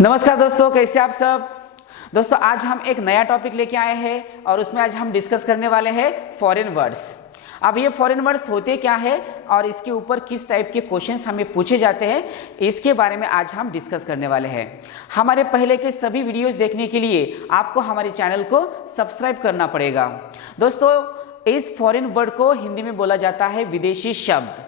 नमस्कार दोस्तों, कैसे आप सब। दोस्तों आज हम एक नया टॉपिक लेके आए हैं और उसमें आज हम डिस्कस करने वाले हैं फॉरेन वर्ड्स। अब ये फॉरेन वर्ड्स होते क्या है और इसके ऊपर किस टाइप के क्वेश्चंस हमें पूछे जाते हैं, इसके बारे में आज हम डिस्कस करने वाले हैं। हमारे पहले के सभी वीडियोस देखने के लिए आपको हमारे चैनल को सब्सक्राइब करना पड़ेगा। दोस्तों इस फॉरेन वर्ड को हिंदी में बोला जाता है विदेशी शब्द।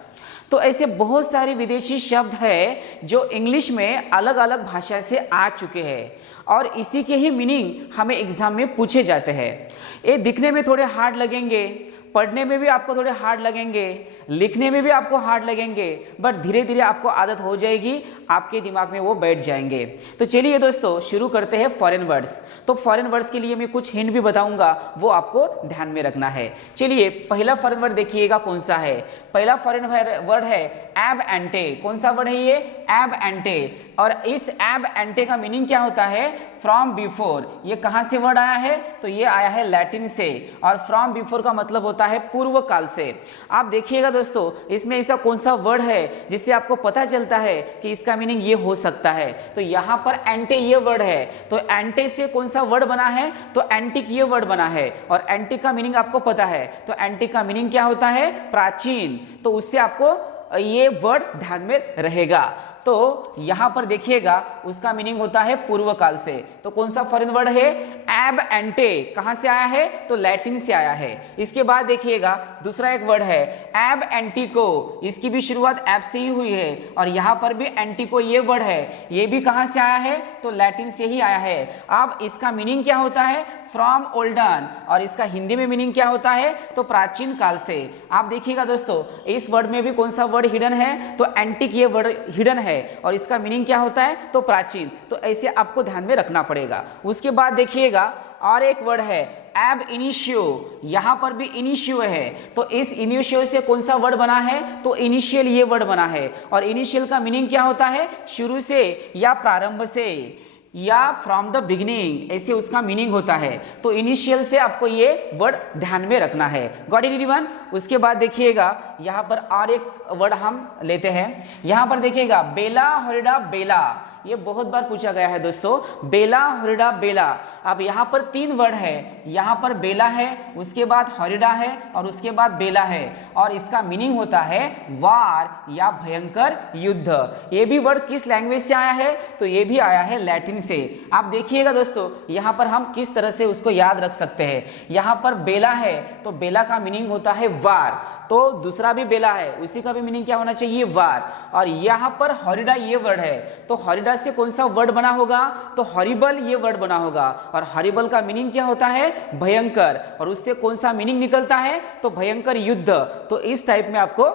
तो ऐसे बहुत सारे विदेशी शब्द हैं जो इंग्लिश में अलग अलग भाषा से आ चुके हैं और इसी के ही मीनिंग हमें एग्जाम में पूछे जाते हैं। ये दिखने में थोड़े हार्ड लगेंगे, पढ़ने में भी आपको थोड़े हार्ड लगेंगे, लिखने में भी आपको हार्ड लगेंगे, बट धीरे धीरे आपको आदत हो जाएगी, आपके दिमाग में वो बैठ जाएंगे। तो चलिए दोस्तों शुरू करते हैं फॉरेन वर्ड्स। तो फॉरेन वर्ड्स के लिए मैं कुछ हिंट भी बताऊंगा, वो आपको ध्यान में रखना है। चलिए पहला फॉरेन वर्ड देखिएगा कौन सा है। पहला फॉरेन वर्ड है एब एंटे। कौन सा वर्ड है ये? एब एंटे। और इस एब एंटे का मीनिंग क्या होता है? From before. ये कहां से वर्ड आया है? तो ये आया है लैटिन से, और फ्रॉम बिफोर का मतलब होता है पूर्व काल से। आप देखिएगा दोस्तों इसमें ऐसा कौन सा वर्ड है जिससे आपको पता चलता है कि इसका मीनिंग ये हो सकता है। तो यहां पर एंटे ये वर्ड है, तो एंटे से कौन सा वर्ड बना है? तो एंटिक ये वर्ड बना है, और एंटिक का मीनिंग आपको पता है। तो एंटिक का मीनिंग क्या होता है? प्राचीन। तो उससे आपको ये वर्ड ध्यान में रहेगा। तो यहां पर देखिएगा उसका मीनिंग होता है पूर्व काल से। तो कौन सा फॉरेन वर्ड है? एब एंटे। कहां से आया है? तो लैटिन से आया है। इसके बाद देखिएगा दूसरा एक वर्ड है एब एंटिको। इसकी भी शुरुआत एब से ही हुई है, और यहां पर भी एंटिको ये वर्ड है, ये भी कहां से आया है? तो लैटिन से ही आया है। अब इसका मीनिंग क्या होता है? From olden. और इसका हिंदी में मीनिंग क्या होता है? तो प्राचीन काल से। आप देखिएगा दोस्तों इस वर्ड में भी कौन सा वर्ड हिडन है? तो एंटिक ये वर्ड हिडन है, और इसका मीनिंग क्या होता है? तो प्राचीन। तो ऐसे आपको ध्यान में रखना पड़ेगा। उसके बाद देखिएगा और एक वर्ड है एब इनिशियो। यहां पर भी इनिशियो है, तो इस इनिशियो से कौन सा वर्ड बना है? तो इनिशियल ये वर्ड बना है, और इनिशियल का मीनिंग क्या होता है? शुरू से या प्रारंभ से या फ्रॉम द बिगिनिंग, ऐसे उसका मीनिंग होता है। तो इनिशियल से आपको ये वर्ड ध्यान में रखना है। Got it everyone? उसके बाद देखिएगा यहाँ पर और एक वर्ड हम लेते हैं। यहाँ पर देखिएगा बेला हॉरिडा बेला। ये बहुत बार पूछा गया है दोस्तों, बेला हॉरिडा बेला। अब यहाँ पर तीन वर्ड है, यहाँ पर बेला है, उसके बाद हॉरिडा है, और उसके बाद बेला है, और इसका मीनिंग होता है वार या भयंकर युद्ध। ये भी वर्ड किस लैंग्वेज से आया है? तो ये भी आया है लैटिन से। आप देखिएगा दोस्तों यहाँ पर हम किस तरह से उसको याद रख सकते हैं। यहाँ पर बेला है, तो बेला का मीनिंग होता है वार। तो दूसरा भी बेला है, उसी का भी मीनिंग क्या होना चाहिए? वार। और यहाँ पर हॉरिडा ये वर्ड है, तो हॉरिडा से कौन सा वर्ड बना होगा? तो हॉरिबल ये वर्ड बना होगा, और हॉरिबल का मीनिंग क्या होता है? भयंकर। और उससे कौन सा मीनिंग निकलता है? तो भयंकर युद्ध। तो इस टाइप में आपको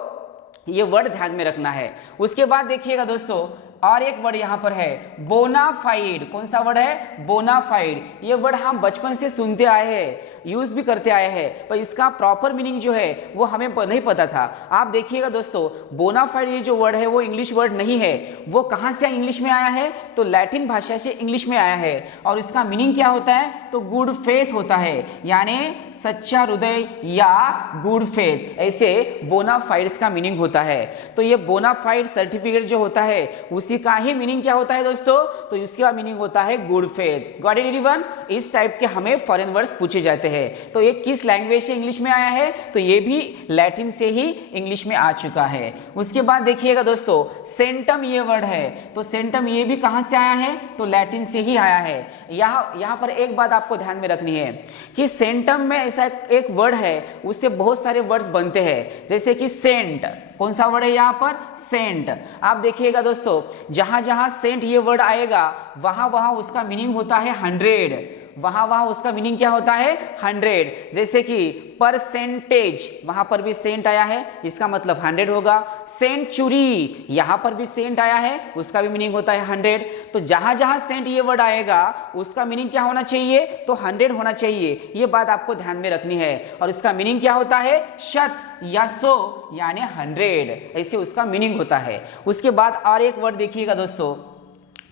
ये वर्ड ध्यान में रखना है। उसके बाद देखिएगा दोस्तों और एक वर्ड यहाँ पर है बोनाफाइड। कौन सा वर्ड है? बोनाफाइड। ये वर्ड हम बचपन से सुनते आए हैं, यूज भी करते आए हैं, पर इसका प्रॉपर मीनिंग जो है वो हमें नहीं पता था। आप देखिएगा दोस्तों बोनाफाइड ये जो वर्ड है वो इंग्लिश वर्ड नहीं है। वो कहाँ से इंग्लिश में आया है? तो लैटिन भाषा से इंग्लिश में आया है, और इसका मीनिंग क्या होता है? तो गुड फेथ होता है, यानी सच्चा हृदय या गुड फेथ, ऐसे बोनाफाइड्स का मीनिंग होता है। तो ये बोनाफाइड सर्टिफिकेट जो होता है उसी का ही मीनिंग क्या होता है दोस्तों? तो इसका मीनिंग होता है good faith. Got it everyone? इस टाइप के हमें फॉरेन वर्ड्स पूछे जाते हैं। तो ये किस लैंग्वेज से इंग्लिश में आया है? तो ये भी लैटिन से ही इंग्लिश में आ चुका है। उसके बाद देखिएगा दोस्तों सेंटम ये वर्ड है, तो सेंटम ये भी कहां से आया है? तो लैटिन से ही आया है। यहां पर एक बात आपको ध्यान में रखनी है कि सेंटम में ऐसा एक वर्ड है, उससे बहुत सारे वर्ड्स बनते हैं, जैसे कि सेंट। कौन सा वर्ड है यहाँ पर? सेंट। आप देखिएगा दोस्तों जहां जहां सेंट ये वर्ड आएगा वहां वहां उसका मीनिंग होता है 100। वहां उसका मीनिंग क्या होता है? 100। जैसे कि परसेंटेज, वहां पर भी सेंट आया है, इसका मतलब 100 होगा। सेंचुरी, यहां पर भी सेंट आया है, उसका भी मीनिंग होता है 100। तो जहां जहां सेंट ये वर्ड आएगा उसका मीनिंग क्या होना चाहिए? तो 100 होना चाहिए। ये बात आपको ध्यान में रखनी है। और उसका मीनिंग क्या होता है? शत या 100 यानी 100, ऐसे उसका मीनिंग होता है। उसके बाद और एक वर्ड देखिएगा दोस्तों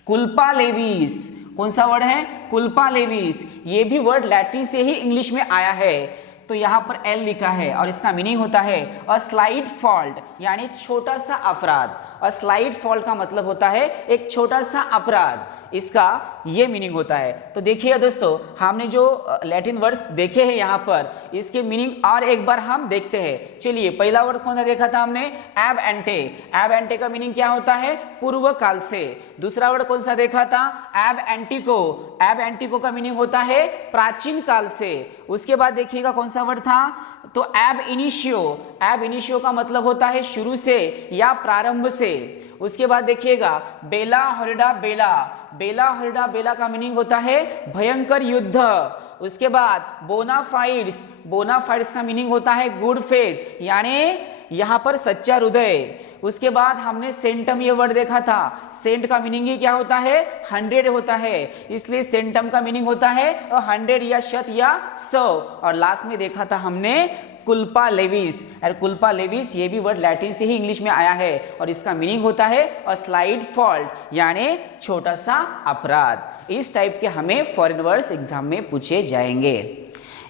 कुल्पा लेविस। कौन सा वर्ड है? कुल्पा लेविस। ये भी वर्ड लैटिन से ही इंग्लिश में आया है। तो यहाँ पर एल लिखा है और इसका मीनिंग होता है अ स्लाइट फॉल्ट, यानी छोटा सा अपराध। अ स्लाइट फॉल्ट का मतलब होता है एक छोटा सा अपराध, इसका ये मीनिंग होता है। तो देखिए दोस्तों, हमने जो लैटिन वर्ड्स देखे हैं यहाँ पर, इसके मीनिंग और एक बार हम देखते हैं। चलिए, पहला वर्ड कौन सा देखा था हमने? एब एंटे। एब एंटे का मीनिंग क्या होता है? पूर्व काल से। दूसरा वर्ड कौन सा देखा था? एब एंटिको। एब एंटिको का मीनिंग होता है प्राचीन काल से। उसके बाद देखिएगा कौन सा वर्ड था, तो एब इनिशियो। एब इनिशियो का मतलब होता है शुरू से या प्रारंभ से। उसके बाद देखिएगा बेला हॉरिडा बेला। बेला हॉरिडा बेला का मीनिंग होता है भयंकर युद्ध। उसके बाद बोनाफाइड्स। बोनाफाइड्स का मीनिंग होता है गुड फेथ, यानी यहाँ पर सच्चा हृदय। उसके बाद हमने सेंटम ये वर्ड देखा था। सेंट का मीनिंग ही क्या होता है? 100 होता है, इसलिए सेंटम का मीनिंग होता है 100 या शत या 100। और लास्ट में देखा था हमने कुल्पा लेविस। और कुल्पा लेविस ये भी वर्ड लैटिन से ही इंग्लिश में आया है और इसका मीनिंग होता है अ स्लाइट फॉल्ट, यानी छोटा सा अपराध। इस टाइप के हमें फॉरेन वर्ड्स एग्जाम में पूछे जाएंगे।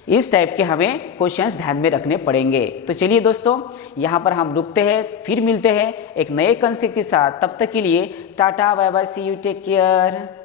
इस टाइप के हमें क्वेश्चंस ध्यान में रखने पड़ेंगे। तो चलिए दोस्तों, यहाँ पर हम रुकते हैं, फिर मिलते हैं एक नए कंसेप्ट के साथ। तब तक के लिए tata, bye bye, see you, take care.